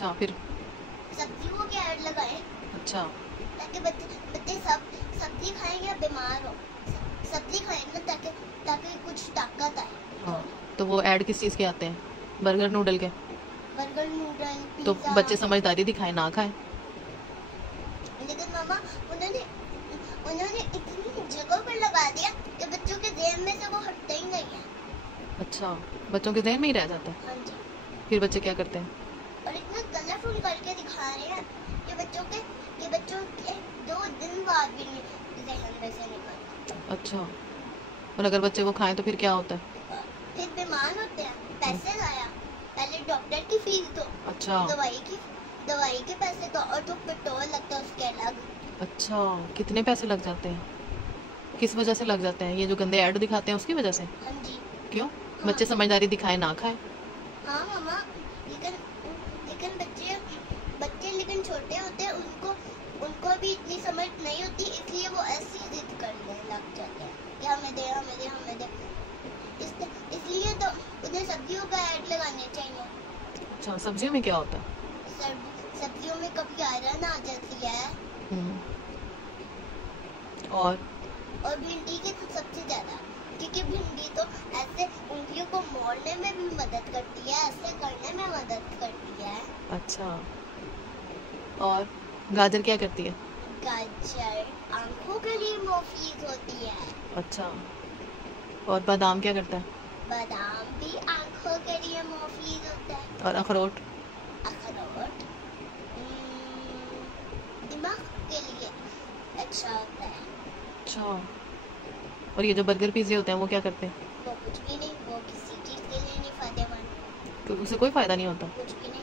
अच्छा, फिर सब्जियों के ऐड लगाए अच्छा ताकि बच्चे बच्चे सब सब्जी खाएं या बीमार हो। सब्जी खाएं ना ताकि ताकि कुछ ताकत आए। हाँ, तो वो ऐड किस चीज़ के आते हैं? बर्गर नूडल के? बर्गर, नूडल, तो पिज्जा। बच्चे समझदारी दिखाए ना खाए। लेकिन मामा उन्होंने उन्होंने इतनी जगह पर लगा दिया कि बच्चों के ज़हन में से वो हटता ही नहीं है। अच्छा, बच्चों के जहन में ही रह जाता है। हाँ जी। फिर बच्चे क्या करते हैं? और इतना कलरफुल करके दिखा रहे हैं कि बच्चों के 2 दिन बाद भी जहन में से निकलता। अच्छा, और अगर बच्चे वो खाएं तो फिर क्या होता है? फिर बीमार होते हैं। पैसे लाया, पहले डॉक्टर की फीस दो, अच्छा दवाई के पैसे दो, और जो पेट्रोल लगता है उसके अलग। अच्छा, कितने पैसे लग जाते हैं? किस वजह से लग जाते हैं? ये जो गंदे ऐड दिखाते हैं उसकी वजह से? हाँ जी। क्यों? हाँ। बच्चे समझदारी दिखाए ना खाए। हाँ मामा, लेकिन लेकिन बच्चे बच्चे लेकिन छोटे होते हैं, उनको भी इतनी समझ नहीं होती, इसलिए वो ऐसी जिद करने लग जाते हैं कि हमें दे हमें दे हमें दे। इसलिए तो उन्हें सब्जियों का ऐड लगाने चाहिए। अच्छा, सब्जियों में क्या होता है? सब्जियों में कभी आयरन आ जाती है, और भिंडी की तो सबसे ज्यादा, क्योंकि भिंडी तो ऐसे उंगलियों को मोड़ने में भी मदद करती है, ऐसे करने में मदद करती है। अच्छा, और गाजर क्या करती है? गाजर आंखों के लिए मुफीद होती है। अच्छा, और बादाम क्या करता है? बादाम भी आंखों के लिए मुफीद होता है। और अखरोट? अखरोट दिमाग के लिए अच्छा होता है। अच्छा, और ये जो बर्गर पिज़्ज़े होते हैं वो क्या करते हैं? वो कुछ भी नहीं, वो किसी चीज के लिए नहीं फायदेमंद। तो उससे कोई फ़ायदा नहीं होता? कुछ भी नहीं,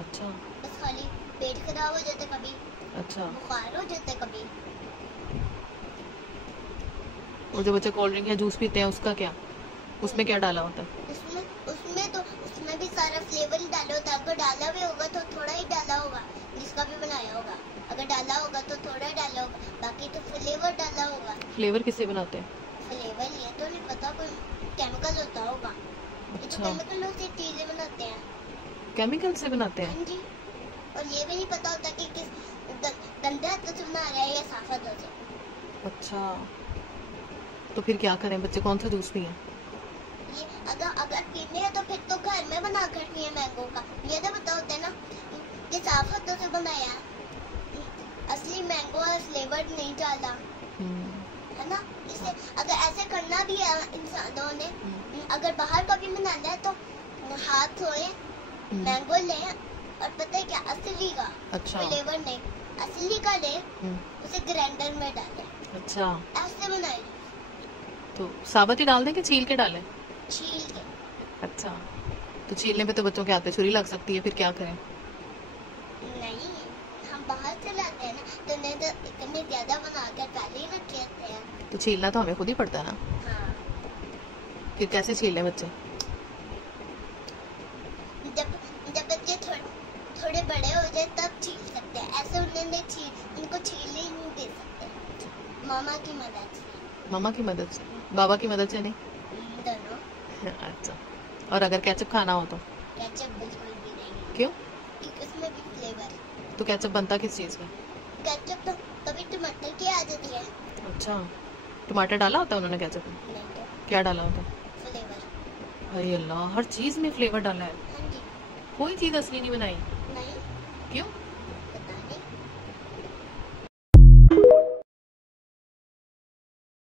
अच्छा बस खाली पेट खराब हो जाता कभी, अच्छा, बुखार हो जाता कभी। और जो बच्चे कोल्ड ड्रिंक या जूस पीते हैं उसका क्या? उसमें क्या डाला होता है? उसमें भी सारा फ्लेवर ही डाला होता है। अगर डाला भी होगा तो थोड़ा ही डाला होगा, जिसका भी बनाया होगा। अगर डाला होगा तो थोड़ा ही डाला होगा, बाकी तो फ्लेवर डाला होगा। फ्लेवर किससे बनाते हैं? फ्लेवर ये तो नहीं पता, कोई केमिकल होता होगा। ये तो अच्छा, केमिकल से चीजें बनाते हैं। केमिकल से बनाते हैं? हाँ जी। और ये भी नहीं पता होता कि किस गंदे हाथों से बना रहा है या साफ हाथों से। अच्छा, तो फिर क्या करें? बच्चे कौन सा जूस पिए? ये अगर पीने हैं तो फिर तो घर में बना कर पिए मैंगो का। ये तो पता होता है ना कि साफ हाथों से बनाया, असली मैंगो और फ्लेवर नहीं डाला, है ना। इसे अगर ऐसे करना भी है इंसानों ने, अगर बाहर का भी बनाना है तो हाथ धोए, मैंगो लें, और पता है क्या, असली का। अच्छा, फ्लेवर नहीं, असली का ले, उसे ग्राइंडर में डालें, अच्छा, ऐसे बनाए। तो साबुत ही डाल दें कि छील के डालें? छील के। अच्छा, तो छीलने पे तो बच्चों के हाथ पे छुरी लग सकती है, फिर क्या करें? नहीं, हम बाहर से लाते हैं ना, तो नहीं तो इतने ज्यादा बना कर पहले ही रख लेते हैं। तो छीलना तो हमें खुद ही पड़ता है ना। हाँ। फिर कैसे छील लें बच्चे? जब जब बच्चे थोड़े बड़े हो जाए तब छील सकते हैं, ऐसे उनको छील ही नहीं दे सकते। मामा की मदद से। मामा की मदद से? बाबा की मदद से नहीं? दोनों। अच्छा, और अगर केचप खाना हो तो? केचप बिल्कुल भी नहीं, क्यों? क्योंकि उसमें भी फ्लेवर है। तो केचप बनता किस चीज़ का? केचप तो कभी टमाटर की आ जाती है। अच्छा, टमाटर डाला होता है उन्होंने केचप में? नहीं तो क्या डाला होता है? फ्लेवर। अरे अल्लाह, हर चीज़ में फ्लेवर डाला है। हाँ जी। कोई चीज़ असली नहीं बनाई।